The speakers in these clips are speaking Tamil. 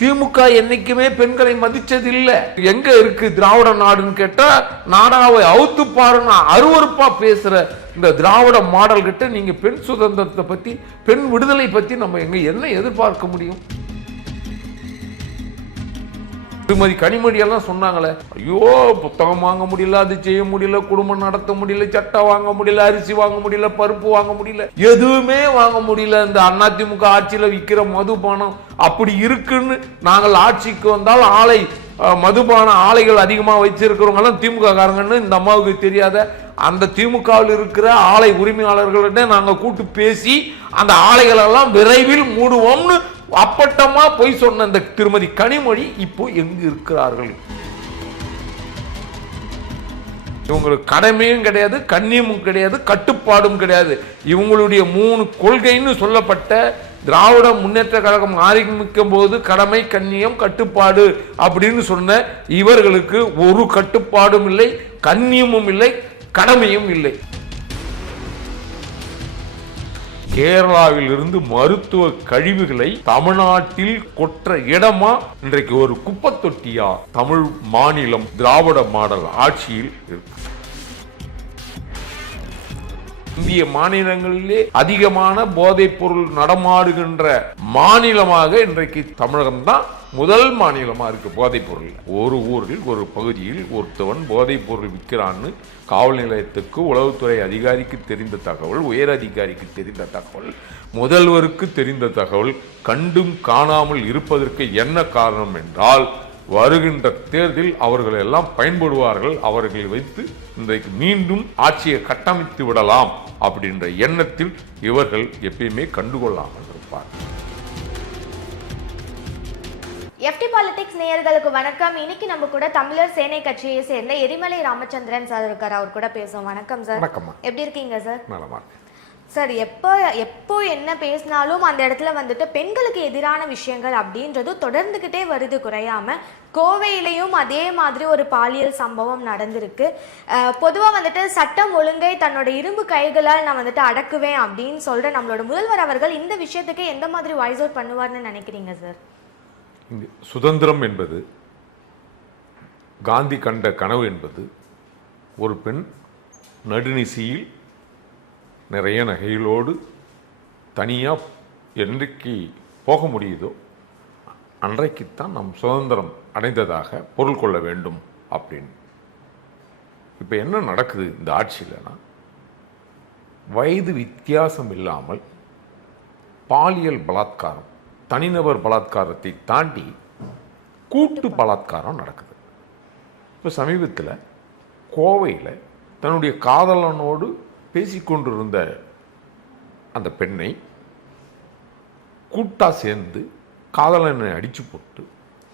திமுக என்னைக்குமே பெண்களை மதிச்சது இல்ல எங்க இருக்கு திராவிட நாடுன்னு கேட்டா நாடாவை அவுத்து பாருன்னு அருவருப்பா பேசுற இந்த திராவிட மாடல் கிட்ட நீங்க பெண் சுதந்திரத்தை பத்தி பெண் விடுதலை பத்தி நம்ம எங்க என்ன எதிர்பார்க்க முடியும்? திருமதி கனிமொழி எல்லாம் சொன்னாங்களே. ஐயோ புத்தகம் வாங்க முடியல அது செய்ய முடியல குடும்பம் நடத்த முடியல சட்டை வாங்க முடியல அரிசி வாங்க முடியல பருப்பு வாங்க முடியல எதுவுமே வாங்க முடியல. இந்த அதிமுக ஆட்சியில் விற்கிற மதுபானம் அப்படி இருக்குன்னு நாங்கள் ஆட்சிக்கு வந்தால் ஆலை மதுபான ஆலைகள் அதிகமாக வச்சிருக்கிறவங்கெல்லாம் திமுக காரங்கன்னு இந்த அம்மாவுக்கு தெரியாத அந்த திமுகவில் இருக்கிற ஆலை உரிமையாளர்களிட நாங்கள் கூட்டு பேசி அந்த ஆலைகளெல்லாம் விரைவில் மூடுவோம்னு அப்பட்டமா போய் சொன்ன இந்த திருமதி கனிமொழி இப்போ எங்கு இருக்கிறார்கள்? இவங்களுக்கு கடமையும் கிடையாது கண்ணியமும் கிடையாது கட்டுப்பாடும் கிடையாது. இவங்களுடைய மூணு கொள்கைன்னு சொல்லப்பட்ட திராவிட முன்னேற்ற கழகம் ஆரம்பிக்கும் போது கடமை கண்ணியம் கட்டுப்பாடு அப்படின்னு சொன்ன இவர்களுக்கு ஒரு கட்டுப்பாடும் இல்லை கண்ணியமும் இல்லை கடமையும் இல்லை. கேரளாவில் இருந்து மருத்துவ கழிவுகளை தமிழ்நாட்டில் கொற்ற இடமா? இன்றைக்கு ஒரு குப்பை தொட்டியா தமிழ் மாநிலம் திராவிட மாடல் ஆட்சியில் இருக்கு. இந்திய மாநிலங்களிலே அதிகமான போதைப் பொருள் நடமாடுகின்ற மாநிலமாக இன்றைக்கு தமிழகம் தான் முதல் மாநிலமா இருக்கு போதைப் பொருள் ஒரு ஊரில் ஒரு பகுதியில் ஒருத்தவன் போதைப் பொருள் விற்கிறான்னு காவல் நிலையத்துக்கு உளவுத்துறை அதிகாரிக்கு தெரிந்த தகவல் உயர் அதிகாரிக்கு தெரிந்த தகவல் முதல்வருக்கு தெரிந்த தகவல் கண்டும் காணாமல் இருப்பதற்கு என்ன காரணம் என்றால் வருகின்ற தேர்தலில் அவர்கள் எல்லாம் பயன்படுவார்கள். அவர்களை வைத்து இன்றைக்கு மீண்டும் ஆட்சியை கட்டமைத்து விடலாம் அப்படின்ற எண்ணத்தில் இவர்கள் எப்பயுமே கண்டுகொள்ளாமல் இருப்பார் எஃப்டி பாலிடிக்ஸ் நேயர்களுக்கு வணக்கம். இன்னைக்கு நம்ம கூட தமிழர் சேனை கட்சியை சேர்ந்த எரிமலை ராமச்சந்திரன் சார் இருக்கார். அவர் கூட பேசுவோம். வணக்கம் சார். வணக்கம்மா. எப்படி இருக்கீங்க சார்? நலமா. சார் எப்போ எப்போ என்ன பேசினாலும் அந்த இடத்துல வந்துட்டு பெண்களுக்கு எதிரான விஷயங்கள் அப்படின்றது தொடர்ந்துக்கிட்டே வருது குறையாம. கோவையிலையும் அதே மாதிரி ஒரு பாலியல் சம்பவம் நடந்திருக்கு. பொதுவாக வந்துட்டு சட்டம் ஒழுங்கை தன்னோட இரும்பு கைகளால் நான் வந்துட்டு அடக்குவேன் அப்படின்னு சொல்ற நம்மளோட முதல்வர் அவர்கள் இந்த விஷயத்துக்கு எந்த மாதிரி வாய்ஸ் அவுட் பண்ணுவார்னு நினைக்கிறீங்க சார்? சுதந்திரம் என்பது காந்தி கண்ட கனவு என்பது ஒரு பெண் நடுநிசியில் நிறைய நகைகளோடு தனியாக என்றைக்கு போக முடியுதோ அன்றைக்குத்தான் நம் சுதந்திரம் அடைந்ததாக பொருள் கொள்ள வேண்டும் அப்படின்னு. இப்போ என்ன நடக்குது இந்த ஆட்சியில்னா வயது வித்தியாசம் இல்லாமல் பாலியல் பலாத்காரம் தனிநபர் பலாத்காரத்தை தாண்டி கூட்டு பலாத்காரம் நடக்குது. இப்போ சமீபத்தில் கோவையில் தன்னுடைய காதலனோடு பேசிக்கொண்டிருந்த அந்த பெண்ணை கூட்டாக சேர்ந்து காதலனை அடித்து போட்டு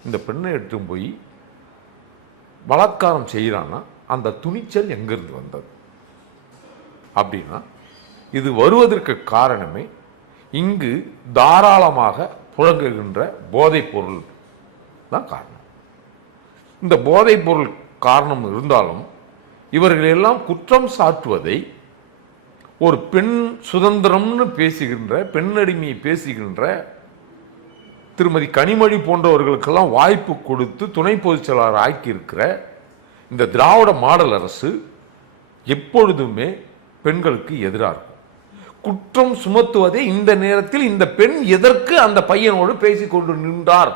இந்த பெண்ணை எடுத்து போய் பலாத்காரம் செய்கிறான்னா அந்த துணிச்சல் எங்கிருந்து வந்தது? அப்படின்னா இது வருவதற்கு காரணமே இங்கு தாராளமாக புழங்குகின்ற போதைப் பொருள் தான் காரணம். இந்த போதைப் பொருள் காரணம் இருந்தாலும் இவர்களெல்லாம் குற்றம் சாட்டுவதை ஒரு பெண் சுதந்திரம்னு பேசுகின்ற பெண்ணடிமையை பேசுகின்ற திருமதி கனிமொழி போன்றவர்களுக்கெல்லாம் வாய்ப்பு கொடுத்து துணை பொதுச் செயலாளர் ஆக்கியிருக்கிற இந்த திராவிட மாடல் அரசு எப்பொழுதுமே பெண்களுக்கு எதிராக இருக்கும். குற்றம் சுமத்துவதே இந்த நேரத்தில் இந்த பெண் எதற்கு அந்த பையனோடு பேசிக்கொண்டு நின்றார்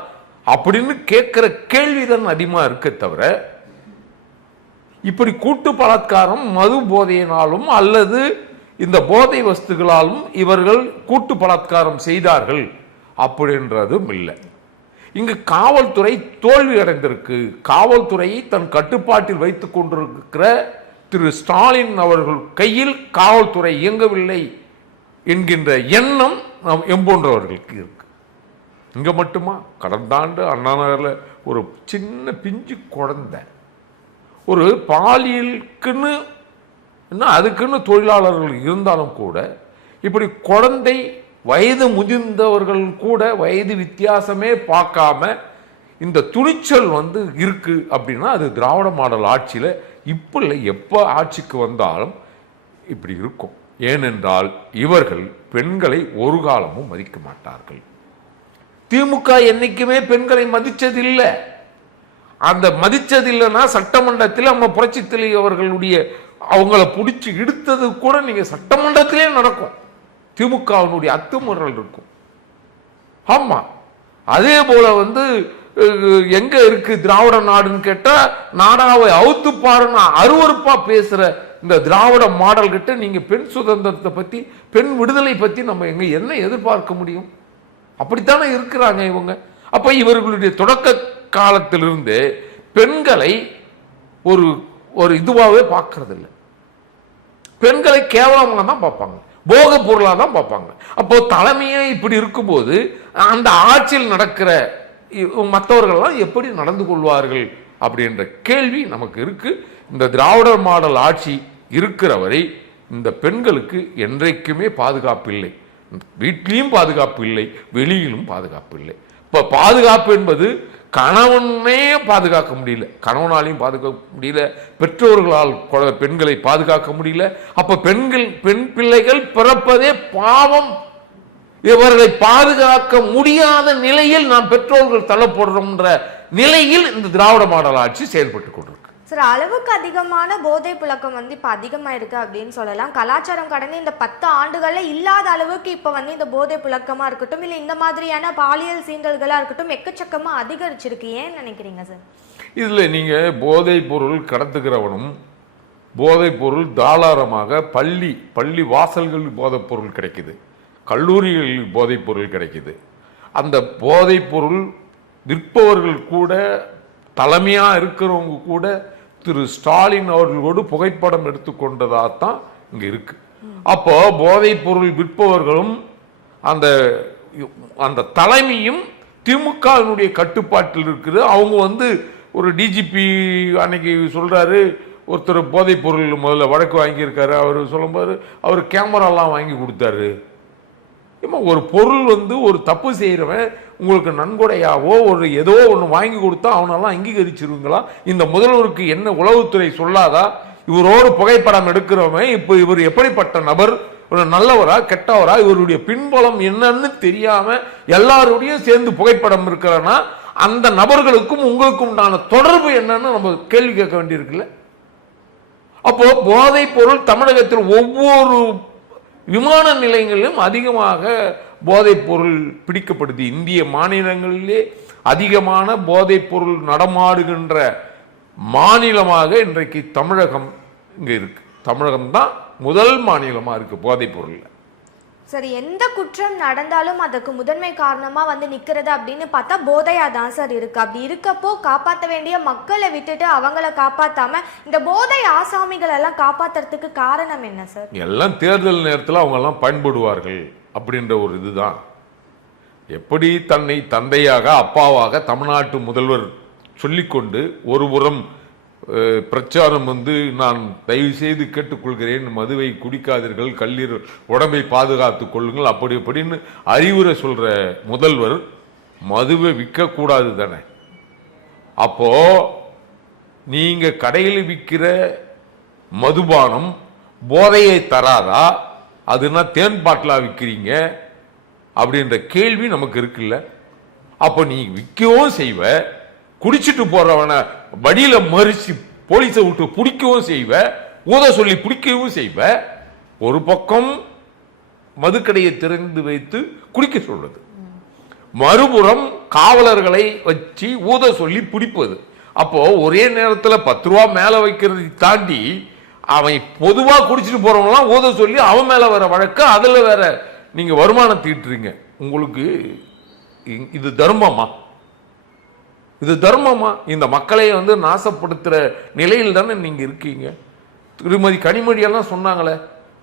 அப்படின்னு கேட்கிற கேள்விதான் அதிகமாக இருக்க தவிர இப்படி கூட்டு பலாத்காரம் மது போதையினாலும் அல்லது இந்த போதை வஸ்துகளாலும் இவர்கள் கூட்டு பலாத்காரம் செய்தார்கள் அப்படின்றதும் இல்லை. இங்கு காவல்துறை தோல்வி அடைந்திருக்கு. காவல்துறையை தன் கட்டுப்பாட்டில் வைத்துக் கொண்டிருக்கிற திரு ஸ்டாலின் அவர்கள் கையில் காவல்துறை இயங்கவில்லை என்கின்ற எண்ணம் நம் எம்போன்றவர்களுக்கு இருக்கு. இங்க மட்டுமா? கடந்த ஆண்டு அண்ணா நகரில் ஒரு சின்ன பிஞ்சு குழந்தை. ஒரு பாலியலுக்குன்னு இன்னும் அதுக்குன்னு தொழிலாளர்கள் இருந்தாலும் கூட இப்படி குழந்தை வயது முதிர்ந்தவர்கள் கூட வயது வித்தியாசமே பார்க்காம இந்த துணிச்சல் வந்து இருக்குது அப்படின்னா அது திராவிட மாடல் ஆட்சியில் இப்போ இல்லை எப்போ ஆட்சிக்கு வந்தாலும் இப்படி இருக்கும். ஏனென்றால் இவர்கள் பெண்களை ஒரு காலமும் மதிக்க மாட்டார்கள். திமுக என்றைக்குமே பெண்களை மதித்ததில்லை அந்த மதித்ததில்லைன்னா சட்டமன்றத்தில் நம்ம புரட்சி அவர்களுடைய அவங்கள பிடிச்சி இழுத்தது கூட நீங்கள் சட்டமன்றத்திலே நடக்கும். திமுகவினுடைய அத்துமுறல் இருக்கும். ஆமாம் அதே போல வந்து எங்கே எங்க இருக்கு திராவிட நாடுன்னு கேட்டா நாடாவை அவுத்து பாருன்னு அருவருப்பா பேசுற இந்த திராவிட மாடல் கிட்ட நீங்க பெண் சுதந்திரத்தை பத்தி பெண் விடுதலை பத்தி நம்ம எங்க என்ன எதிர்பார்க்க முடியும்? அப்படித்தானே இருக்கிறாங்க இவங்க. அப்ப இவர்களுடைய தொடக்க காலத்திலிருந்து பெண்களை ஒரு ஒரு இதுவாகவே பார்க்கறது இல்லை பெண்களை கேவலமாக தான் பார்ப்பாங்க. போக பொருளாக தான் பார்ப்பாங்க. அப்போ தலைமையே இப்படி இருக்கும்போது அந்த ஆட்சியில் நடக்கிற இ- மற்றவர்கள்லாம் எப்படி நடந்து கொள்வார்கள் அப்படின்ற கேள்வி நமக்கு இருக்கு. இந்த திராவிடர் மாடல் ஆட்சி இருக்கிற வரை இந்த பெண்களுக்கு என்றைக்குமே பாதுகாப்பு இல்லை. வீட்லேயும் பாதுகாப்பு இல்லை வெளியிலும் பாதுகாப்பு இல்லை. இப்போ பாதுகாப்பு என்பது கணவனே பாதுகாக்க முடியல. கணவனாலையும் பாதுகாக்க முடியல. பெற்றோர்களால் பெண்களை பாதுகாக்க முடியல. அப்ப பெண்கள் பெண் பிள்ளைகள் பிறப்பதே பாவம். இவர்களை பாதுகாக்க முடியாத நிலையில் நாம் பெற்றோர்கள் தள்ளப்படுறோம்ன்ற நிலையில் இந்த திராவிட மாடல் ஆட்சி செயல்பட்டு கொண்டிருக்கு. சார் அளவுக்கு அதிகமான போதை புழக்கம் வந்து இப்போ அதிகமாக இருக்குது அப்படின்னு சொல்லலாம். கலாச்சாரம் கடந்து இந்த பத்து ஆண்டுகளில் இல்லாத அளவுக்கு இப்போ வந்து இந்த போதை புழக்கமாக இருக்கட்டும் இல்லை இந்த மாதிரியான பாலியல் சீண்டல்களாக இருக்கட்டும் எக்கச்சக்கமாக அதிகரிச்சிருக்கு. ஏன் நினைக்கிறீங்க சார் இதில் நீங்கள் போதைப் பொருள் கடத்துகிறவனும் போதைப் பொருள் தாராளமாக பள்ளி பள்ளி வாசல்களில் போதைப் பொருள் கிடைக்குது. கல்லூரிகளில் போதைப் பொருள் கிடைக்குது. அந்த போதைப் பொருள் விற்பவர்கள் கூட தலைமையாக இருக்கிறவங்க கூட திரு ஸ்டாலின் அவர்களோடு புகைப்படம் எடுத்துக்கொண்டதாக தான் இங்கே இருக்கு. அப்போ போதைப் பொருள் விற்பவர்களும் அந்த அந்த தலைமையும் திமுகவினுடைய கட்டுப்பாட்டில் இருக்குது. அவங்க வந்து ஒரு டிஜிபி அன்னைக்கு சொல்கிறாரு ஒருத்தர் போதைப் பொருள் முதல்ல வழக்கு வாங்கியிருக்காரு. அவர் சொல்லும்போது அவர் கேமராலாம் வாங்கி கொடுத்தாரு. ஏம்மா ஒரு பொருள் வந்து ஒரு தப்பு செய்கிறவன் உங்களுக்கு நன்கொடையாவோ ஒரு ஏதோ ஒன்று வாங்கி கொடுத்தா அவனெல்லாம் அங்கீகரிச்சிருவீங்களா? இந்த முதல்வருக்கு என்ன உளவுத்துறை சொல்லாதா? இவரோடு புகைப்படம் எடுக்கிறவன் இப்போ இவர் எப்படிப்பட்ட நபர்? ஒரு நல்லவரா கெட்டவரா? இவருடைய பின்பலம் என்னன்னு தெரியாமல் எல்லாருடையும் சேர்ந்து புகைப்படம் இருக்கிறனா? அந்த நபர்களுக்கும் உங்களுக்கும் உண்டான தொடர்பு என்னன்னு நம்ம கேள்வி கேட்க வேண்டியிருக்குல்ல? அப்போ போதைப் பொருள் தமிழகத்தில் ஒவ்வொரு விமான நிலையங்களிலும் அதிகமாக போதைப்பொருள் பிடிக்கப்படுது. இந்திய மாநிலங்களிலே அதிகமான போதைப்பொருள் நடமாடுகின்ற மாநிலமாக இன்றைக்கு தமிழகம் இங்கே இருக்கு. தமிழகம் தான் முதல் மாநிலமாக இருக்குது போதைப்பொருளில். சரி எந்த குற்றம் நடந்தாலும் அதுக்கு முதன்மை காரணமா வந்து நிக்கிறது அப்படின்னு பார்த்தா போதையா தான் சார் இருக்கு. அப்படி இருக்கப்போ காப்பாற்ற வேண்டிய மக்களை விட்டுட்டு அவங்கள காப்பாத்தாம இந்த போதை ஆசாமிகள் எல்லாம் காப்பாத்துறதுக்கு காரணம் என்ன சார்? எல்லாம் தேர்தல் நேரத்தில் அவங்க எல்லாம் பயன்படுவார்கள் அப்படின்ற ஒரு இதுதான். எப்படி தன்னை தந்தையாக அப்பாவாக தமிழ்நாட்டு முதல்வர் சொல்லிக்கொண்டு ஒருபுறம் புறம் பிரச்சாரம் வந்து நான் தயவு செய்து கேட்டுக்கொள்கிறேன். மதுவை குடிக்காதீர்கள் கல்லீர் உடம்பை பாதுகாத்துக் கொள்ளுங்கள். அப்படி அப்படின்னு அறிவுரை சொல்ற முதல்வர் மதுவை விற்கக்கூடாது தானே. அப்போ நீங்க கடையில் விற்கிற மதுபானம் போதையை தராதா? அதுனா தேன் பாட்டிலா விற்கிறீங்க? அப்படின்ற கேள்வி நமக்கு இருக்குல்ல. அப்போ நீ விற்கவும் செய்வ குடிச்சிட்டு போறவனை வடியில மறிச்சு போலீஸை விட்டு பிடிக்கவும் செய்வ ஊத சொல்லி பிடிக்கவும் செய்வ ஒரு பக்கம் மதுக்கடையை திறந்து வைத்து குடிக்க சொல்றது. மறுபுறம் காவலர்களை வச்சு ஊத சொல்லி பிடிப்பது. அப்போ ஒரே நேரத்தில் பத்து ரூபா மேல வைக்கிறதை தாண்டி அவன் பொதுவாக குடிச்சிட்டு போறவங்களாம் ஊத சொல்லி அவன் மேல வர வழக்கு அதில் வேற நீங்க வருமானம் தீட்டுறீங்க. உங்களுக்கு இது தர்மமா? இது தர்மமா? இந்த மக்களை வந்து நாசப்படுத்துகிற நிலையில் தானே நீங்கள் இருக்கீங்க. திருமதி கனிமொழியெல்லாம் சொன்னாங்களே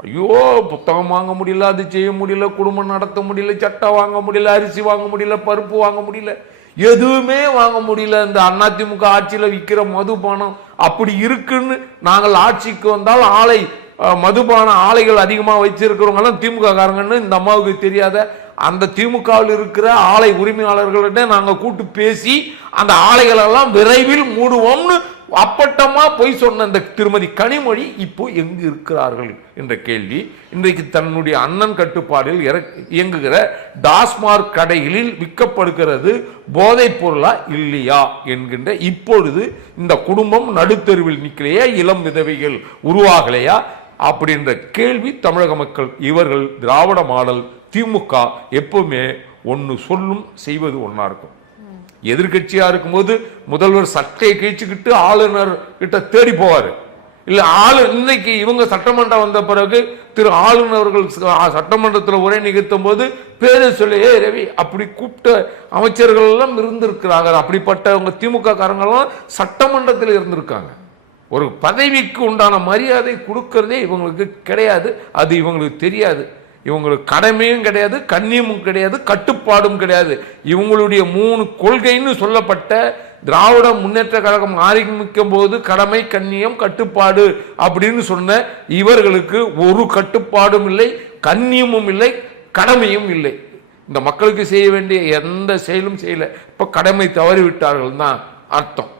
ஐயோ புத்தகம் வாங்க முடியல அது செய்ய முடியல குடும்பம் நடத்த முடியல சட்டை வாங்க முடியல அரிசி வாங்க முடியல பருப்பு வாங்க முடியல. எதுவுமே வாங்க முடியல. இந்த அதிமுக ஆட்சியில் விற்கிற மதுபானம் அப்படி இருக்குன்னு நாங்கள் ஆட்சிக்கு வந்தால் ஆலை மதுபான ஆலைகள் அதிகமாக வச்சிருக்கிறவங்கெல்லாம் திமுக காரங்கன்னு இந்த அம்மாவுக்கு தெரியாத அந்த திமுகவில் இருக்கிற ஆலை உரிமையாளர்களிட நாங்கள் கூட்டு பேசி அந்த ஆலைகளெல்லாம் விரைவில் மூடுவோம்னு அப்பட்டமாக பொய் சொன்ன இந்த திருமதி கனிமொழி இப்போ எங்கு இருக்கிறார்கள் என்ற கேள்வி. இன்றைக்கு தன்னுடைய அண்ணன் கட்டுப்பாடில் இயங்குகிற டாஸ்மார்க் கடைகளில் விற்கப்படுகிறது போதைப் பொருளா இல்லையா என்கின்ற இப்பொழுது இந்த குடும்பம் நடுத்தெருவில் நிற்கலையா இளம் விதவைகள் உருவாகலையா அப்படின்ற கேள்வி தமிழக மக்கள் இவர்கள் திராவிட மாடல் திமுக எப்பவுமே ஒன்று சொல்லும் செய்வது ஒன்றா இருக்கும். எதிர்கட்சியாக இருக்கும்போது முதல்வர் சட்டையை கழிச்சுக்கிட்டு ஆளுநர் கிட்ட தேடி போவார். இல்லை ஆளு இன்னைக்கு இவங்க சட்டமன்றம் வந்த பிறகு திரு ஆளுநர்கள் சட்டமன்றத்தில் உரை நிகழ்த்தும் போது பேரை சொல்லி ரவி அப்படி கூப்பிட்ட அமைச்சர்கள் எல்லாம் இருந்திருக்கிறாங்க. அப்படிப்பட்டவங்க திமுக காரங்கள்லாம் சட்டமன்றத்தில் இருந்திருக்காங்க. ஒரு பதவிக்கு உண்டான மரியாதை கொடுக்கறதே இவங்களுக்கு கிடையாது. அது இவங்களுக்கு தெரியாது. இவங்களுக்கு கடமையும் கிடையாது கண்ணியமும் கிடையாது கட்டுப்பாடும் கிடையாது. இவங்களுடைய மூணு கொள்கைன்னு சொல்லப்பட்ட திராவிட முன்னேற்ற கழகம் ஆரம்பிக்கும் போது கடமை கண்ணியம் கட்டுப்பாடு அப்படின்னு சொன்ன இவர்களுக்கு ஒரு கட்டுப்பாடும் இல்லை கண்ணியமும் இல்லை கடமையும் இல்லை. இந்த மக்களுக்கு செய்ய வேண்டிய எந்த செயலும் செய்யலை. இப்போ கடமை தவறிவிட்டார்கள் தான் அர்த்தம்.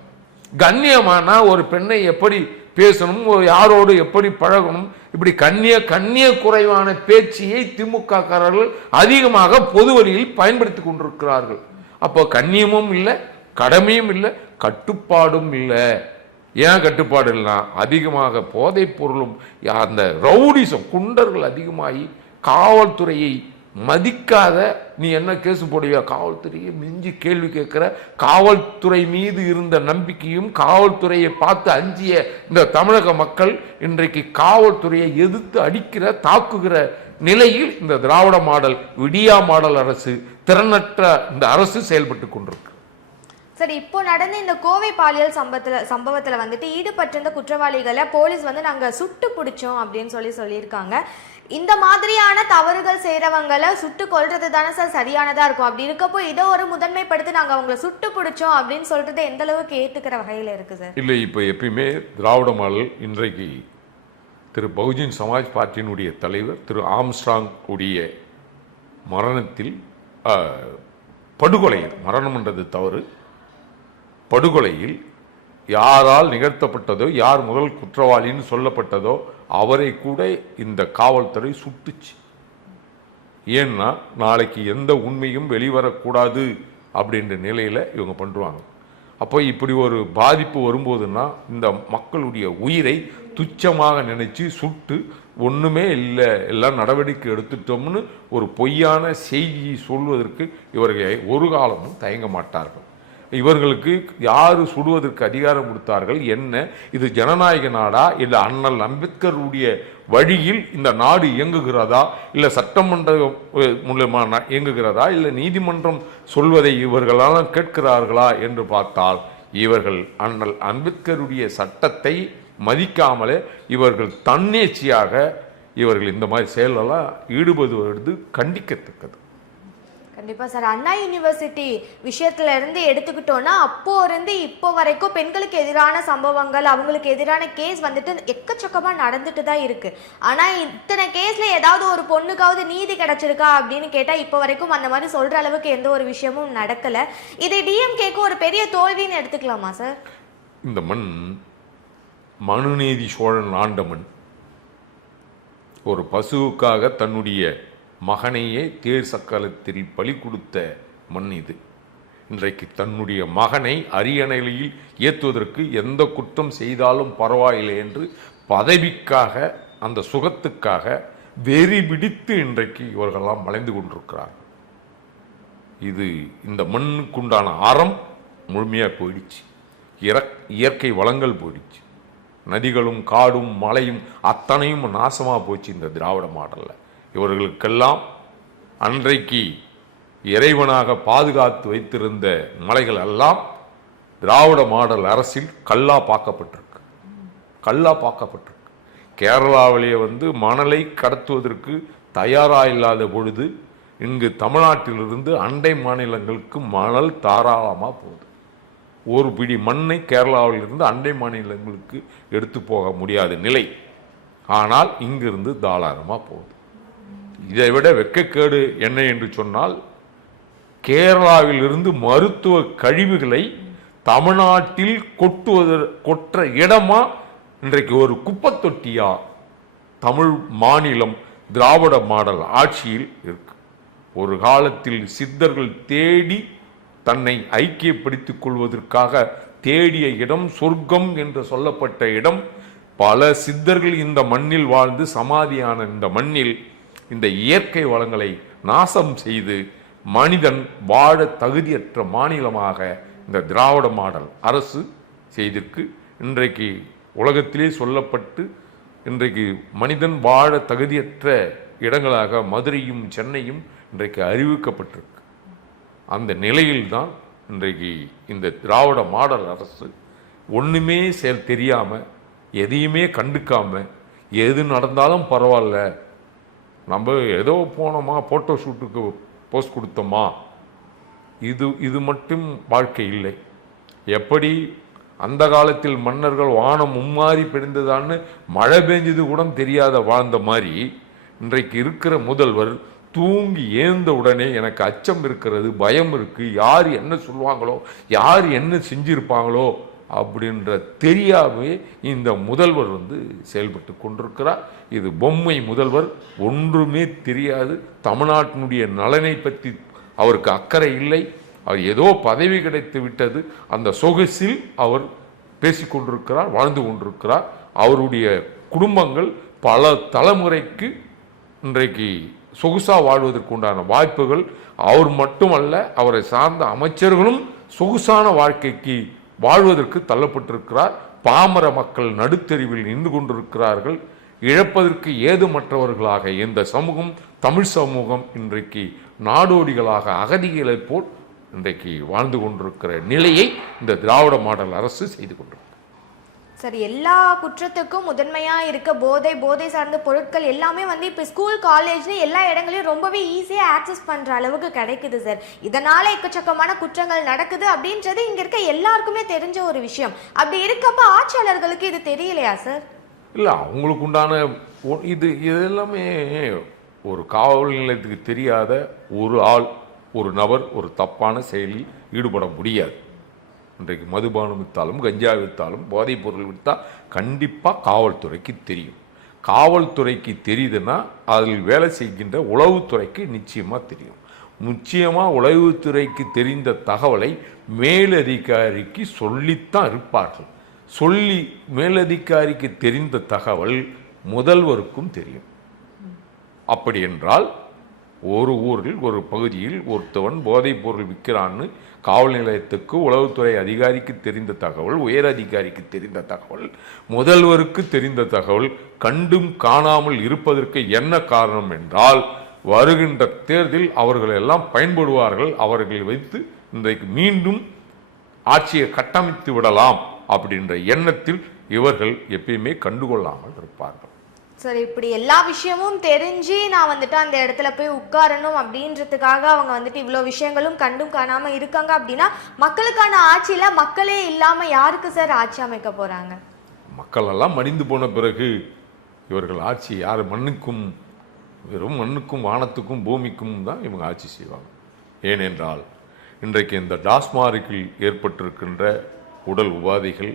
கண்ணியமானா ஒரு பெண்ணை எப்படி பேசணும் யாரோடு எப்படி பழகணும்? இப்படி கண்ணிய கண்ணிய குறைவான பேச்சியை திமுககாரர்கள் அதிகமாக பொது வழியில் பயன்படுத்தி கொண்டிருக்கிறார்கள். அப்போ கண்ணியமும் இல்லை கடமையும் இல்லை கட்டுப்பாடும் இல்லை. ஏன் கட்டுப்பாடு இல்லைனா அதிகமாக போதைப் பொருளும் அந்த ரவுடிசம் குண்டர்கள் அதிகமாகி காவல்துறையை மதிக்காத நீ என்ன கேஸ் போடுவியா? காவல்துறையை மிஞ்சி கேள்வி கேட்குற காவல்துறை மீது இருந்த நம்பிக்கையும் காவல்துறையை பார்த்து அஞ்சிய இந்த தமிழக மக்கள் இன்றைக்கு காவல்துறையை எதிர்த்து அடிக்கிற தாக்குகிற நிலையில் இந்த திராவிட மாடல் விடியா மாடல் அரசு திறனற்ற இந்த அரசு செயல்பட்டு கொண்டிருக்கு. சரி இப்போ நடந்த இந்த கோவை பாலியல் சம்பவத்தில் சம்பவத்தில் வந்துட்டு ஈடுபட்டிருந்த குற்றவாளிகளை போலீஸ் வந்து நாங்கள் சுட்டு பிடிச்சோம் அப்படின்னு சொல்லி சொல்லியிருக்காங்க. இந்த மாதிரியான தவறுகள் செய்கிறவங்களை சுட்டு கொல்றது தானே சார் சரியானதாக இருக்கும். அப்படி இருக்கப்போ இதை ஒரு முதன்மைப்படுத்தி நாங்கள் அவங்கள சுட்டு பிடிச்சோம் அப்படின்னு சொல்றது எந்த அளவுக்கு ஏற்றுக்கிற வகையில் இருக்கு சார்? இல்லை இப்போ எப்பயுமே திராவிட மாடல் இன்றைக்கு திரு பகுஜன் சமாஜ் பார்ட்டியினுடைய தலைவர் திரு ஆம்ஸ்ட்ராங் உடைய மரணத்தில் படுகொலை மரணம்ன்றது தவறு. படுகொலையில் யாரால் நிகழ்த்தப்பட்டதோ யார் முதல் குற்றவாளின்னு சொல்லப்பட்டதோ அவரை கூட இந்த காவல்துறை சுட்டுச்சு. ஏன்னா நாளைக்கு எந்த உண்மையும் வெளிவரக்கூடாது அப்படின்ற நிலையில் இவங்க பண்ணுவாங்க அப்போ இப்படி ஒரு பாதிப்பு வரும்போதுன்னா இந்த மக்களுடைய உயிரை துச்சமாக நினைச்சு சுட்டு ஒன்றுமே இல்லை எல்லாம் நடவடிக்கை எடுத்துட்டோம்னு ஒரு பொய்யான செய்தியை சொல்வதற்கு இவர்கள் ஒரு காலமும் தயங்க மாட்டார்கள். இவர்களுக்கு யார் சுடுவதற்கு அதிகாரம் கொடுத்தார்கள்? என்ன? இது ஜனநாயக நாடா? இல்லை அண்ணல் அம்பேத்கருடைய வழியில் இந்த நாடு இயங்குகிறதா? இல்லை சட்டமன்றம் மூலமாக இயங்குகிறதா? இல்லை நீதிமன்றம் சொல்வதை இவர்களெல்லாம் கேட்கிறார்களா என்று பார்த்தால் இவர்கள் அண்ணல் அம்பேத்கருடைய சட்டத்தை மதிக்காமலே இவர்கள் தன்னேச்சியாக இவர்கள் இந்த மாதிரி செயலெல்லாம் ஈடுபடுவது கண்டிக்கத்தக்கது. கண்டிப்பாக சார். அண்ணா யூனிவர்சிட்டி விஷயத்துல இருந்து எடுத்துக்கிட்டோம்னா அப்போ இருந்து இப்போ வரைக்கும் பெண்களுக்கு எதிரான சம்பவங்கள் அவங்களுக்கு எதிரான கேஸ் வந்துட்டு எக்கச்சக்கமாக நடந்துட்டு தான் இருக்கு. ஆனால் இத்தனை கேஸில் ஏதாவது ஒரு பொண்ணுக்காவது நீதி கிடைச்சிருக்கா அப்படின்னு கேட்டால் இப்போ வரைக்கும் அந்த மாதிரி சொல்கிற அளவுக்கு எந்த ஒரு விஷயமும் நடக்கல. இதை டிஎம்கேக்கு ஒரு பெரிய தோல்வின்னு எடுத்துக்கலாமா சார்? இந்த மண் மனுநீதி சோழன் ஆண்ட மண். ஒரு பசுவுக்காக தன்னுடைய மகனையே தேர் சக்கலத்தில் பலி கொடுத்த மண் இது. இன்றைக்கு தன்னுடைய மகனை அரியணையில் ஏற்றுவதற்கு எந்த குற்றம் செய்தாலும் பரவாயில்லை என்று பதவிக்காக அந்த சுகத்துக்காக வெறி பிடித்து இன்றைக்கு இவர்களெல்லாம் மலைந்து கொண்டிருக்கிறார்கள். இது இந்த மண்ணுக்குண்டான அறம் முழுமையாக போயிடுச்சு. இறக் இயற்கை வளங்கள் போயிடுச்சு. நதிகளும் காடும் மலையும் அத்தனையும் நாசமாக போச்சு இந்த திராவிட மாடலில். இவர்களுக்கெல்லாம் அன்றைக்கு இறைவனாக பாதுகாத்து வைத்திருந்த மலைகள் எல்லாம் திராவிட மாடல் அரசில் கல்லா பார்க்கப்பட்டிருக்கு கல்லா பார்க்கப்பட்டிருக்கு கேரளாவிலேயே வந்து மணலை கடத்துவதற்கு தயாராக இல்லாத பொழுது இங்கு தமிழ்நாட்டிலிருந்து அண்டை மாநிலங்களுக்கு மணல் தாராளமாக போகுது. ஒரு பிடி மண்ணை கேரளாவிலிருந்து அண்டை மாநிலங்களுக்கு எடுத்து போக முடியாத நிலை. ஆனால் இங்கிருந்து தாராளமாக போகுது. இதை விட வெட்கக்கேடு என்ன என்று சொன்னால் கேரளாவிலிருந்து மருத்துவ கழிவுகளை தமிழ்நாட்டில் கொட்டுவது கொற்ற இடமா? இன்றைக்கு ஒரு குப்பத்தொட்டியா? தமிழ் மாநிலம் திராவிட மாடல் ஆட்சியில் இருக்கு. ஒரு காலத்தில் சித்தர்கள் தேடி தன்னை ஐக்கியப்படுத்திக் கொள்வதற்காக தேடிய இடம் சொர்க்கம் என்று சொல்லப்பட்ட இடம். பல சித்தர்கள் இந்த மண்ணில் வாழ்ந்து சமாதியான இந்த மண்ணில் இந்த இயற்கை வளங்களை நாசம் செய்து மனிதன் வாழ தகுதியற்ற மாநிலமாக இந்த திராவிட மாடல் அரசு செய்திருக்கு. இன்றைக்கு உலகத்திலே சொல்லப்பட்டு இன்றைக்கு மனிதன் வாழ தகுதியற்ற இடங்களாக மதுரையும் சென்னையும் இன்றைக்கு அறிவிக்கப்பட்டிருக்கு. அந்த நிலையில்தான் இன்றைக்கு இந்த திராவிட மாடல் அரசு ஒன்றுமே செயல் தெரியாமல் எதையுமே கண்டுக்காமல் எது நடந்தாலும் பரவாயில்ல நம்ம ஏதோ போனோமா ஃபோட்டோ ஷூட்டுக்கு போஸ்ட் கொடுத்தோமா? இது இது மட்டும் வாழ்க்கை இல்லை. எப்படி அந்த காலத்தில் மன்னர்கள் வானம் மும்மாறி பெருந்ததான்னு மழை பெஞ்சது கூட தெரியாத வாழ்ந்த மாதிரி இன்றைக்கு இருக்கிற முதல்வர் தூங்கி ஏந்த உடனே எனக்கு அச்சம் இருக்கிறது பயம் இருக்குது யார் என்ன சொல்லுவாங்களோ யார் என்ன செஞ்சிருப்பாங்களோ அப்படின்ற தெரியாமே இந்த முதல்வர் வந்து செயல்பட்டு கொண்டிருக்கிறார். இது பொம்மை முதல்வர் ஒன்றுமே தெரியாது. தமிழ்நாட்டினுடைய நலனை பற்றி அவருக்கு அக்கறை இல்லை. அவர் ஏதோ பதவி கிடைத்து விட்டது. அந்த சொகுசில் அவர் பேசிக்கொண்டிருக்கிறார் வாழ்ந்து கொண்டிருக்கிறார். அவருடைய குடும்பங்கள் பல தலைமுறைக்கு இன்றைக்கு சொகுசாக வாழ்வதற்கு உண்டான வாய்ப்புகள். அவர் மட்டுமல்ல அவரை சார்ந்த அமைச்சர்களும் சொகுசான வாழ்க்கைக்கு வாழ்வதற்கு தள்ளப்பட்டிருக்கிறார். பாமர மக்கள் நடுத்தெருவில் நின்று கொண்டிருக்கிறார்கள். இழப்பதற்கு ஏதுமற்றவர்களாக இந்த சமூகம்? தமிழ் சமூகம் இன்றைக்கு நாடோடிகளாக அகதிகளைப் போல் இன்றைக்கு வாழ்ந்து கொண்டிருக்கிற நிலையை இந்த திராவிட மாடல் அரசு செய்து கொண்டிருக்கிறது. சரி எல்லா குற்றத்துக்கும் முதன்மையா இருக்க போதை போதை சார்ந்த பொருட்கள் எல்லாமே வந்து இப்போ ஸ்கூல் காலேஜ்னு எல்லா இடங்களையும் ரொம்பவே ஈஸியா ஆக்சஸ் பண்ற அளவுக்கு கிடைக்குது சார் இதனால எக்கச்சக்கமான குற்றங்கள் நடக்குது அப்படின்றது இங்க இருக்க எல்லாருக்குமே தெரிஞ்ச ஒரு விஷயம். அப்படி இருக்கப்ப ஆட்சியாளர்களுக்கு இது தெரியலையா சார் இல்லை அவங்களுக்கு உண்டான ஒ- இது இது எல்லாமே ஒரு காவல் நிலையத்துக்கு தெரியாத ஒரு ஆள் ஒரு நபர் ஒரு தப்பான செயலில் ஈடுபட முடியாது. இன்றைக்கு மதுபானம் விற்றாலும் கஞ்சா விற்றாலும் போதைப் பொருள் விற்றால் கண்டிப்பாக காவல்துறைக்கு தெரியும். காவல்துறைக்கு தெரியுதுன்னா அதில் வேலை செய்கின்ற உளவுத்துறைக்கு நிச்சயமாக தெரியும். நிச்சயமாக உளவுத்துறைக்கு தெரிந்த தகவலை மேலதிகாரிக்கு சொல்லித்தான் இருப்பார்கள். சொல்லி மேலதிகாரிக்கு தெரிந்த தகவல் முதல்வருக்கும் தெரியும். அப்படி என்றால் ஒரு ஊரில் ஒரு பகுதியில் ஒருத்தவன் போதைப் பொருள் விற்கிறான்னு காவல் நிலையத்துக்கு உளவுத்துறை அதிகாரிக்கு தெரிந்த தகவல் உயர் அதிகாரிக்கு தெரிந்த தகவல் முதல்வருக்கு தெரிந்த தகவல் கண்டும் காணாமல் இருப்பதற்கு என்ன காரணம் என்றால் வருகின்ற தேர்தலில் அவர்கள் எல்லாம் பயன்படுவார்கள் அவர்களை வைத்து இன்றைக்கு மீண்டும் ஆட்சியை கட்டமைத்து விடலாம் அப்படின்ற எண்ணத்தில் இவர்கள் எப்பயுமே கண்டுகொள்ளாமல் இருப்பார்கள். சார் இப்படி எல்லா விஷயமும் தெரிஞ்சு நான் வந்துட்டு அந்த இடத்துல போய் உட்காரணும் அப்படின்றதுக்காக அவங்க வந்துட்டு இவ்வளோ விஷயங்களும் கண்டும் காணாமல் இருக்காங்க அப்படின்னா மக்களுக்கான ஆட்சியில் மக்களே இல்லாமல் யாருக்கு சார் ஆட்சி அமைக்க போகிறாங்க மக்களெல்லாம் மடிந்து போன பிறகு இவர்கள் ஆட்சி யார் மண்ணுக்கும் வெறும் மண்ணுக்கும் வானத்துக்கும் பூமிக்கும் தான் இவங்க ஆட்சி செய்வாங்க. ஏனென்றால் இன்றைக்கு இந்த டாஸ்மார்க்கில் ஏற்பட்டிருக்கின்ற உடல் உபாதைகள்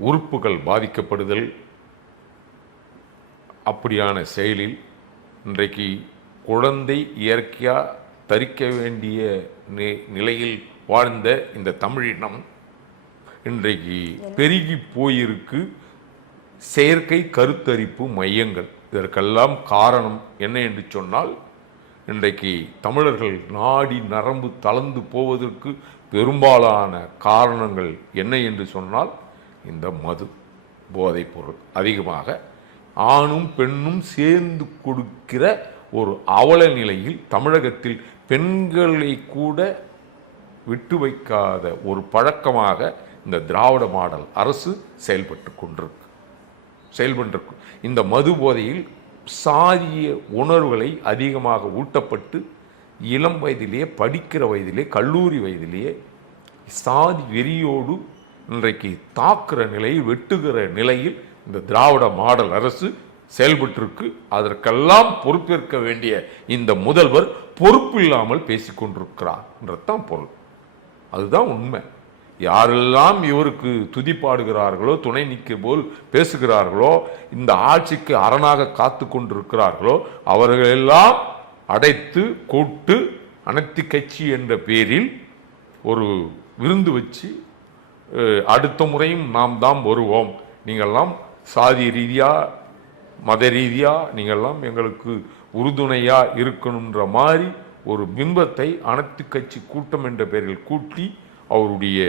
உறுப்புகள் பாதிக்கப்படுதல் அப்படியான செயலில் இன்றைக்கு குழந்தை இயற்கையாக தரிக்க வேண்டிய நி- நிலையில் வாழ்ந்த இந்த தமிழினம் இன்றைக்கு பெருகி போயிருக்கு. செயற்கை கருத்தரிப்பு மையங்கள். இதற்கெல்லாம் காரணம் என்ன என்று சொன்னால் இன்றைக்கு தமிழர்கள் நாடி நரம்பு தளர்ந்து போவதற்கு பெரும்பாலான காரணங்கள் என்ன என்று சொன்னால் இந்த மது போதைப் பொருள் அதிகமாக ஆணும் பெண்ணும் சேர்ந்து கொடுக்கிற ஒரு அவல நிலையில் தமிழகத்தில் பெண்களை கூட விட்டு வைக்காத ஒரு பழக்கமாக இந்த திராவிட மாடல் அரசு செயல்பட்டு கொண்டிருக்கு. செயல்பட்டிருக்கு. இந்த மது போதையில் சாதிய உணர்வுகளை அதிகமாக ஊட்டப்பட்டு இளம் வயதிலேயே படிக்கிற வயதிலே கல்லூரி வயதிலேயே சாதி வெறியோடு இன்றைக்கு தாக்குற நிலையில் வெட்டுகிற நிலையில் இந்த திராவிட மாடல் அரசு செயல்பட்டிருக்கு. அதற்கெல்லாம் பொறுப்பேற்க வேண்டிய இந்த முதல்வர் பொறுப்பு இல்லாமல் பேசிக் என்றதான் பொருள். அதுதான் உண்மை. யாரெல்லாம் இவருக்கு துதிப்பாடுகிறார்களோ துணை நிற்க போல் பேசுகிறார்களோ இந்த ஆட்சிக்கு அரணாக காத்து கொண்டிருக்கிறார்களோ அவர்களெல்லாம் அடைத்து கூட்டு அனைத்து கட்சி என்ற பேரில் ஒரு விருந்து வச்சு அடுத்த முறையும் நாம் தான் வருவோம். நீங்கள்லாம் சாதி ரீதியா மத ரீதியா நீங்கள்லாம் எங்களுக்கு உறுதுணையா இருக்கணுன்ற மாதிரி ஒரு பிம்பத்தை அனைத்து கட்சி கூட்டம் என்ற பெயரில் கூட்டி அவருடைய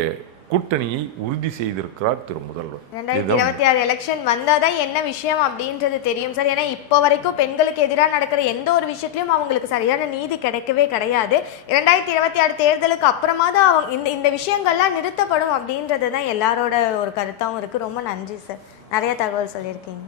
கூட்டணியை உறுதி செய்திருக்கிறார் திரு முதல்வர். ரெண்டாயிரத்தி இருபத்தி ஆறு எலெக்ஷன் வந்தாதான் என்ன விஷயம் அப்படின்றது தெரியும் சார். ஏன்னா இப்போ வரைக்கும் பெண்களுக்கு எதிராக நடக்கிற எந்த ஒரு விஷயத்திலயும் அவங்களுக்கு சரியான நீதி கிடைக்கவே கிடையாது. இரண்டாயிரத்தி இருபத்தி ஆறு தேர்தலுக்கு அப்புறமா தான் அவங்க இந்த இந்த விஷயங்கள்லாம் நிறுத்தப்படும் அப்படின்றது தான் எல்லாரோட ஒரு கருத்தாவும் இருக்கு. ரொம்ப நன்றி சார். நிறைய தகவல் சொல்லியிருக்கீங்க.